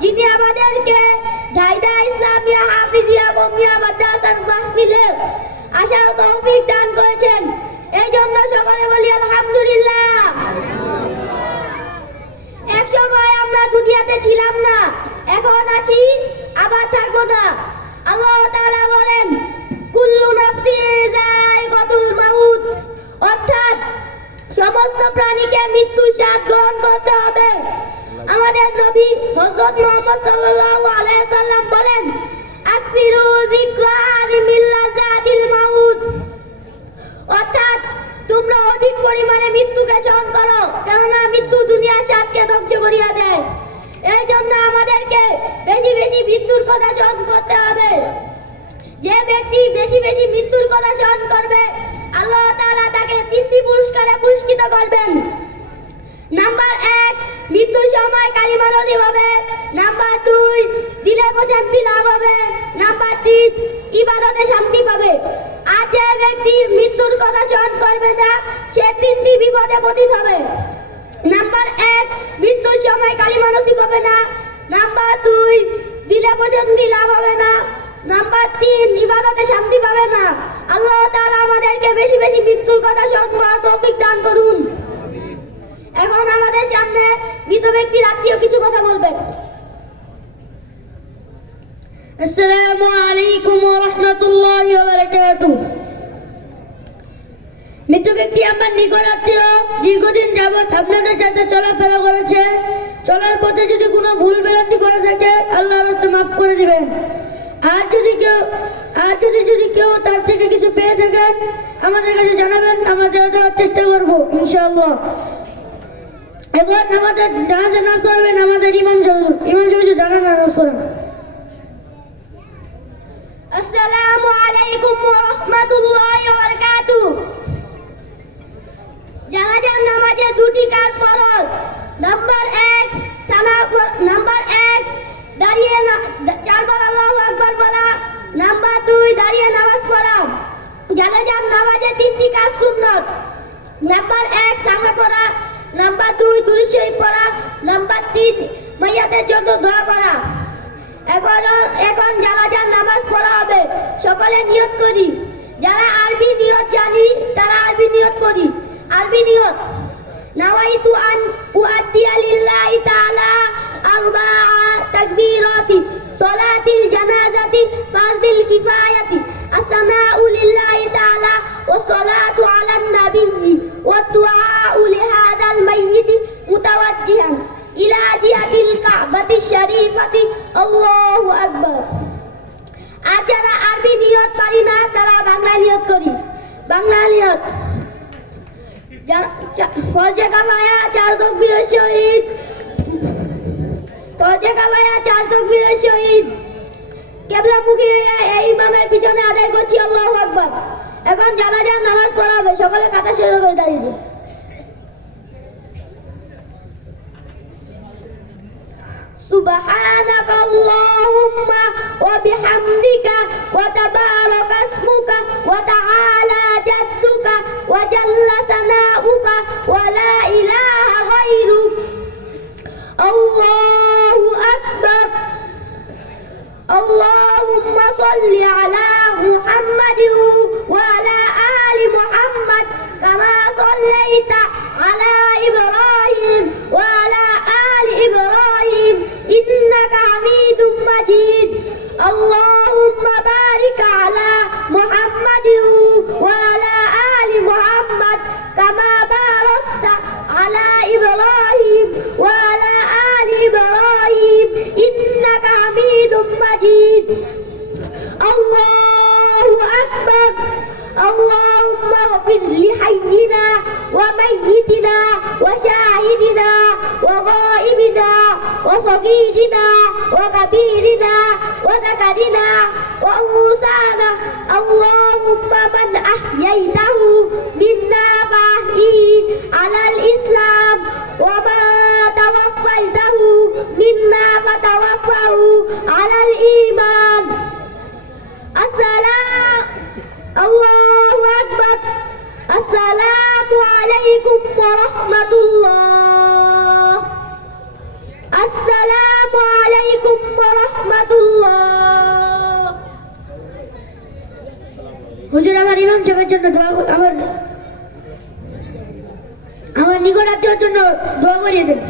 যিনি আমাদেরকে জাইদা ইসলামিয়া হাফিজিয়া কওমিয়া মাদ্রাসার মাহফিলে আসার তৌফিক দান করেছেন। এই জন্য সকলে বলি আলহামদুলিল্লাহ। এক সময় আমরা দুনিয়াতে ছিলাম না, এখন আছি, আবার থাকবো না। আল্লাহ তাআলা বলেন কুল্লু নাফসিন যায়িকাতুল মাউত, অর্থাৎ সমস্ত প্রাণীকে মৃত্যুর স্বাদ গ্রহণ করতে হবে। আমাদের নবী হযরত মুহাম্মদ সাল্লাল্লাহু আলাইহি সাল্লাম বলেন আকসিরু যিকরা মিল্লাযাতিল মাউত, অর্থাৎ তোমরা অধিক পরিমাণে মৃত্যুকে স্মরণ করো, কেননা মৃত্যু দুনিয়ার স্বাদকে ধ্বংস করিয়া দেয়। এই জন্য আমাদেরকে বেশি বেশি মৃত্যুর কথা স্মরণ করতে হবে। যে ব্যক্তি বেশি বেশি মৃত্যুর কথা স্মরণ করবে আল্লাহ তাআলা তাকে 3টি পুরস্কারে পুরস্কৃত করবেন। নাম্বার 1, মৃত্যুর সময় কালিমা নসিব হবে। নাম্বার 2, দিলে প্রশান্তি লাভ হবে। নাম্বার 3, ইবাদতে শান্তি পাবে। আর যে ব্যক্তি মৃত্যুর কথা স্মরণ করবে না সে 3টি বিপদে পতিত হবে। নাম্বার 1, মৃত্যুর সময় কালিমা নসিব হবে না। নাম্বার 2, দিলে প্রশান্তি লাভ হবে না। নাম্বার 3, ইবাদতে শান্তি পাবে না। আল্লাহ তাআলা আমাদেরকে বেশি বেশি মৃত্যুর কথা স্মরণ করার তৌফিক দান করুন। এখন আমাদের সামনে মৃত ব্যক্তির আত্মীয় কিছু কথা বলবেন। আসসালামু আলাইকুম ওয়া রাহমাতুল্লাহি ওয়া বারাকাতুহু। মৃত ব্যক্তি আমার নিকট আত্মীয়, দীর্ঘদিন যাবৎ আপনাদের সাথে চলাফেরা করেছে। চলার পথে যদি কোনো ভুল ভ্রান্তি করে থাকে আল্লাহর রাস্তায় মাফ করে দিবেন। আর যদি কেউ তার থেকে কিছু পেয়ে থাকেন আমাদের কাছে জানাবেন, আমরা দেওয়ার চেষ্টা করব ইনশাআল্লাহ। এখন আমাদের জানাজা নামাজ পড়াবেন আমাদের ইমাম সাহেব জানাজা নামাজ পড়াবেন। আসসালামু আলাইকুম ওয়া রাহমাতুল্লাহি ওয়া বারাকাতুহু। জানাজার নামাজে 2টি কাজ ফরজ। নাম্বার 1, দাঁড়িয়ে 4 বার আল্লাহু আকবার বলা। নাম্বার 2, দাঁড়িয়ে নামাজ পড়া। জানাজার নামাজে 3টি কাজ সুন্নাত। নাম্বার 1, সালাত পড়া। নাম্বার 2, দুরূদ শরীফ পড়া। নাম্বার 3, মাইয়াতের জন্য দোয়া করা। এখন জানাজার নামাজ পড়া হবে, সকলে নিয়ত করি। যারা আরবি নিয়ত জানি তারা আরবি নিয়ত করি। আরবি নিয়ত নাওয়াইতু আন উআদ্দিয়া লিল্লাহি তাআলা আরবা'a তাকবীরাতি সালাতিল জানাজাতি ফারদিল কিফায়াতি আসসানাউ লিল্লাহি তাআলা ওয়া সালাতু আলান নাবিয়্যি ওয়া দুআউ লিহাদাল মাইয়িতি মুতাওয়াজ্জিহান ইলা জিহাতিল কাবাতি শরীফাতি আল্লাহু আকবার। আর যারা আরবি নিয়ত পারি না তারা বাংলা নিয়ত করি। বাংলা নিয়ত ফরজে কাফায়া 4 তাকবীরের শহীদ। ফরজে কাফায়া 4 তাকবীরের শহীদ কিবলামুখী হয়ে এই ইমামের পিছনে আদায় করছি আল্লাহু আকবার। এখন জানাজার নামাজ পড়া হবে, সকলে কাতা শুরু করে দাঁড়িয়ে। سبحانك اللهم وبحمدك وتبارك اسمك وتعالى جدك وجل ثناؤك ولا إله غيرك الله أكبر اللهم صل على محمد وعلى آل محمد كما صليت على إبراهيم وعلى آل إبراهيم إنك حميد مجيد اللهم بارك على محمد وعلى آل محمد كما باركت على إبراهيم وعلى آل إبراهيم إنك حميد مجيد الله أكبر اللهم اغفر لحينا وميتنا وشاهدنا وغائبنا وصغيرنا وكبيرنا وذكرنا وأنثانا اللهم من أحييته منا فأحيه على الإسلام وما توفيته منا فتوفه على الإيمان السلام الله أكبر السلام عليكم ورحمة الله السلام عليكم হুজুর আমার ইমাম সাহেবের জন্য দোয়া আমার নিকট আত্মীয়র জন্য দোয়া করিয়ে দেন।